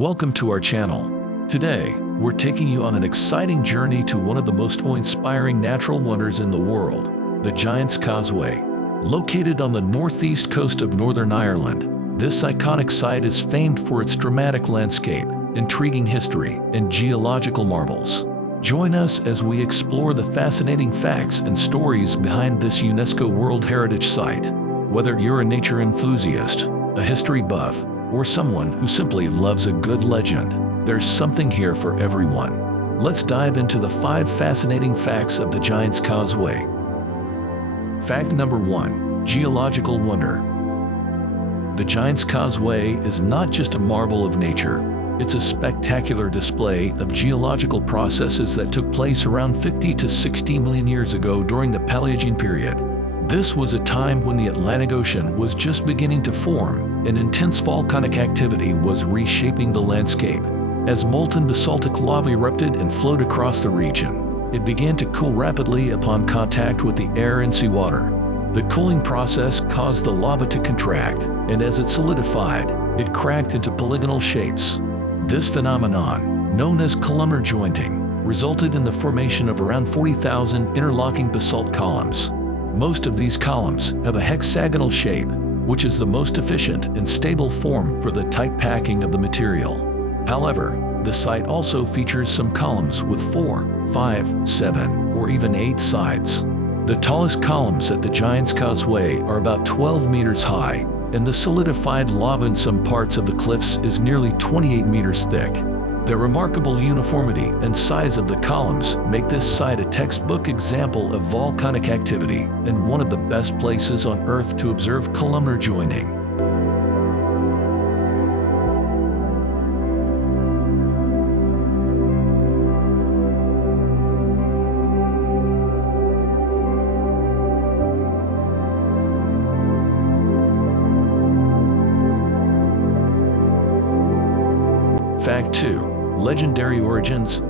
Welcome to our channel. Today, we're taking you on an exciting journey to one of the most awe-inspiring natural wonders in the world, the Giant's Causeway. Located on the northeast coast of Northern Ireland, this iconic site is famed for its dramatic landscape, intriguing history, and geological marvels. Join us as we explore the fascinating facts and stories behind this UNESCO World Heritage Site. Whether you're a nature enthusiast, a history buff, or someone who simply loves a good legend, there's something here for everyone. Let's dive into the 5 fascinating facts of the Giant's Causeway. Fact number 1. Geological wonder. The Giant's Causeway is not just a marvel of nature. It's a spectacular display of geological processes that took place around 50 to 60 million years ago during the Paleogene period. This was a time when the Atlantic Ocean was just beginning to form, and intense volcanic activity was reshaping the landscape. As molten basaltic lava erupted and flowed across the region, it began to cool rapidly upon contact with the air and seawater. The cooling process caused the lava to contract, and as it solidified, it cracked into polygonal shapes. This phenomenon, known as columnar jointing, resulted in the formation of around 40,000 interlocking basalt columns. Most of these columns have a hexagonal shape, which is the most efficient and stable form for the tight packing of the material. However, the site also features some columns with 4, 5, 7, or even 8 sides. The tallest columns at the Giant's Causeway are about 12 meters high, and the solidified lava in some parts of the cliffs is nearly 28 meters thick. The remarkable uniformity and size of the columns make this site a textbook example of volcanic activity and one of the best places on Earth to observe columnar joining. Fact 2. Legendary origins.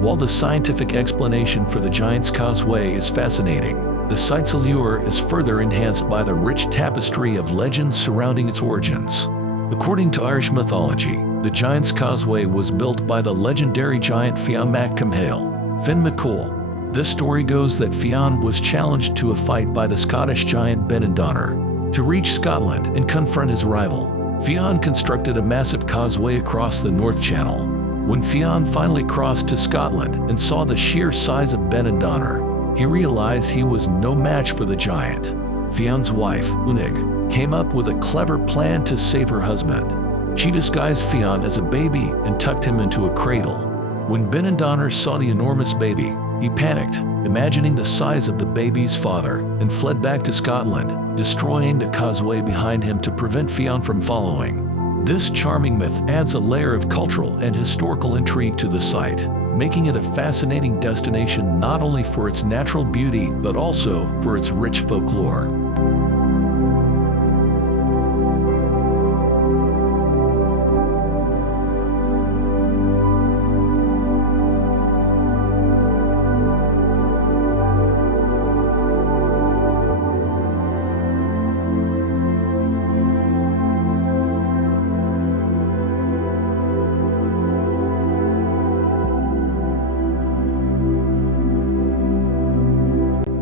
While the scientific explanation for the Giant's Causeway is fascinating, the site's allure is further enhanced by the rich tapestry of legends surrounding its origins. According to Irish mythology, the Giant's Causeway was built by the legendary giant Fionn mac Cumhaill, Finn McCool. This story goes that Fionn was challenged to a fight by the Scottish giant Benandonner. To reach Scotland and confront his rival, Fionn constructed a massive causeway across the North Channel. When Fionn finally crossed to Scotland and saw the sheer size of Benandonner, he realized he was no match for the giant. Fionn's wife, Unig, came up with a clever plan to save her husband. She disguised Fionn as a baby and tucked him into a cradle. When Benandonner saw the enormous baby, he panicked, imagining the size of the baby's father, and fled back to Scotland, destroying the causeway behind him to prevent Fionn from following. This charming myth adds a layer of cultural and historical intrigue to the site, making it a fascinating destination not only for its natural beauty but also for its rich folklore.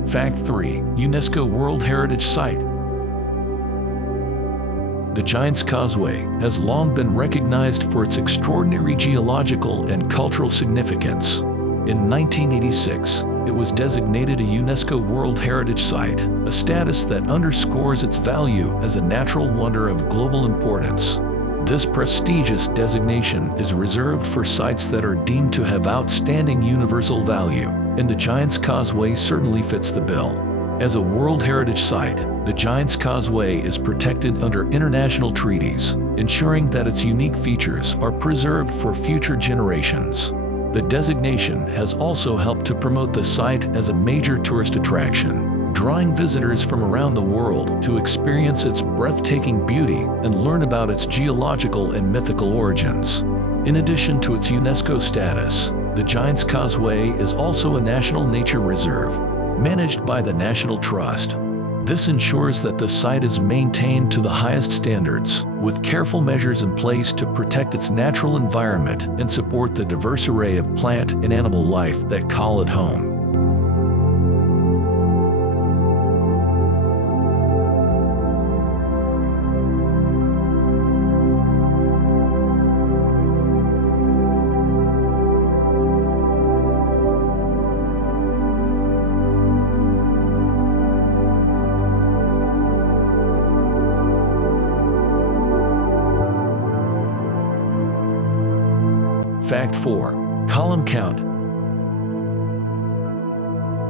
Fact 3. UNESCO World Heritage Site. The Giant's Causeway has long been recognized for its extraordinary geological and cultural significance. In 1986, it was designated a UNESCO World Heritage Site, a status that underscores its value as a natural wonder of global importance. This prestigious designation is reserved for sites that are deemed to have outstanding universal value, and the Giant's Causeway certainly fits the bill. As a World Heritage Site, the Giant's Causeway is protected under international treaties, ensuring that its unique features are preserved for future generations. The designation has also helped to promote the site as a major tourist attraction, drawing visitors from around the world to experience its breathtaking beauty and learn about its geological and mythical origins. In addition to its UNESCO status, the Giant's Causeway is also a National Nature Reserve, managed by the National Trust. This ensures that the site is maintained to the highest standards, with careful measures in place to protect its natural environment and support the diverse array of plant and animal life that call it home. Fact 4. Column count.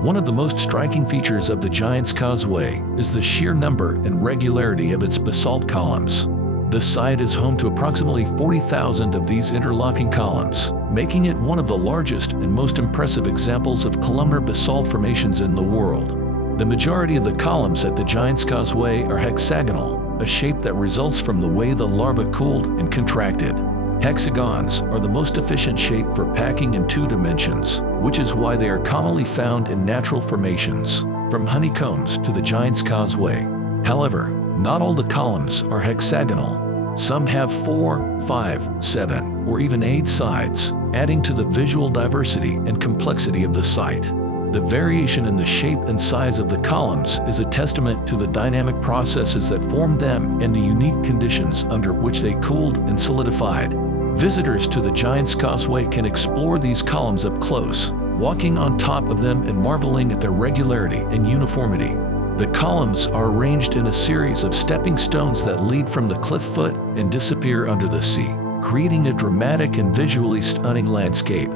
One of the most striking features of the Giant's Causeway is the sheer number and regularity of its basalt columns. The site is home to approximately 40,000 of these interlocking columns, making it one of the largest and most impressive examples of columnar basalt formations in the world. The majority of the columns at the Giant's Causeway are hexagonal, a shape that results from the way the lava cooled and contracted. Hexagons are the most efficient shape for packing in 2 dimensions, which is why they are commonly found in natural formations, from honeycombs to the Giant's Causeway. However, not all the columns are hexagonal. Some have 4, 5, 7, or even 8 sides, adding to the visual diversity and complexity of the site. The variation in the shape and size of the columns is a testament to the dynamic processes that formed them and the unique conditions under which they cooled and solidified. Visitors to the Giant's Causeway can explore these columns up close, walking on top of them and marveling at their regularity and uniformity. The columns are arranged in a series of stepping stones that lead from the cliff foot and disappear under the sea, creating a dramatic and visually stunning landscape.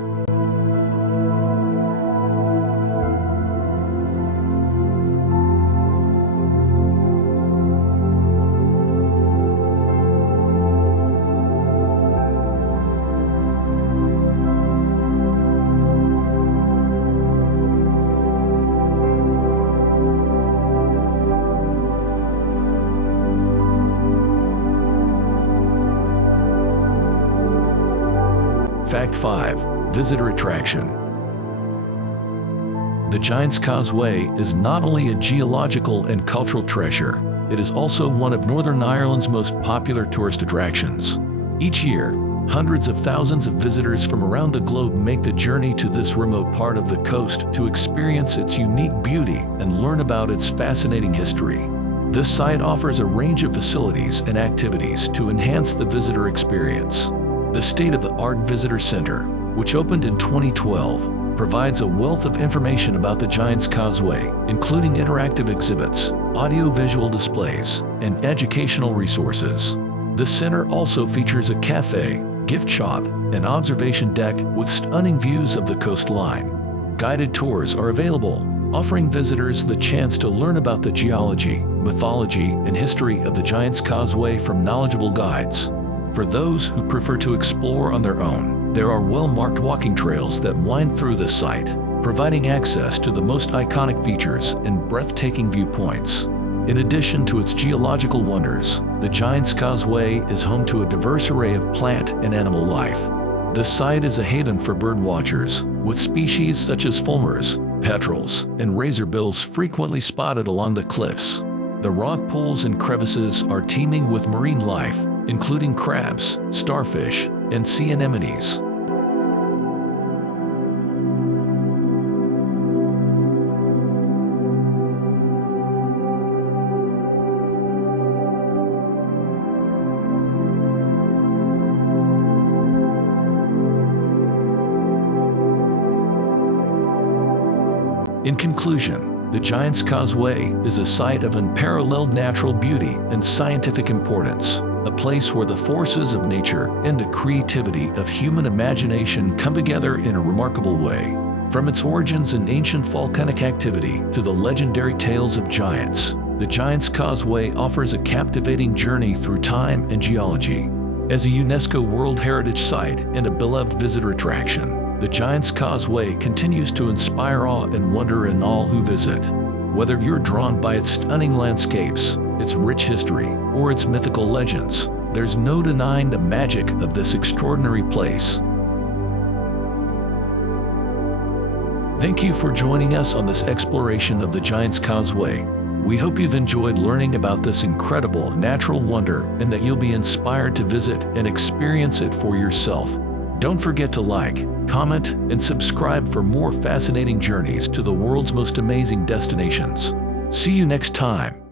Fact 5. Visitor attraction. The Giant's Causeway is not only a geological and cultural treasure, it is also one of Northern Ireland's most popular tourist attractions. Each year, hundreds of thousands of visitors from around the globe make the journey to this remote part of the coast to experience its unique beauty and learn about its fascinating history. This site offers a range of facilities and activities to enhance the visitor experience. The state-of-the-art Visitor Center, which opened in 2012, provides a wealth of information about the Giant's Causeway, including interactive exhibits, audio-visual displays, and educational resources. The center also features a cafe, gift shop, and observation deck with stunning views of the coastline. Guided tours are available, offering visitors the chance to learn about the geology, mythology, and history of the Giant's Causeway from knowledgeable guides. For those who prefer to explore on their own, there are well-marked walking trails that wind through the site, providing access to the most iconic features and breathtaking viewpoints. In addition to its geological wonders, the Giant's Causeway is home to a diverse array of plant and animal life. The site is a haven for bird watchers, with species such as fulmars, petrels, and razorbills frequently spotted along the cliffs. The rock pools and crevices are teeming with marine life, including crabs, starfish, and sea anemones. In conclusion, the Giant's Causeway is a site of unparalleled natural beauty and scientific importance, a place where the forces of nature and the creativity of human imagination come together in a remarkable way. From its origins in ancient volcanic activity to the legendary tales of giants, the Giant's Causeway offers a captivating journey through time and geology. As a UNESCO World Heritage Site and a beloved visitor attraction, the Giant's Causeway continues to inspire awe and wonder in all who visit. Whether you're drawn by its stunning landscapes, its rich history, or its mythical legends, there's no denying the magic of this extraordinary place. Thank you for joining us on this exploration of the Giant's Causeway. We hope you've enjoyed learning about this incredible natural wonder and that you'll be inspired to visit and experience it for yourself. Don't forget to like, comment, and subscribe for more fascinating journeys to the world's most amazing destinations. See you next time.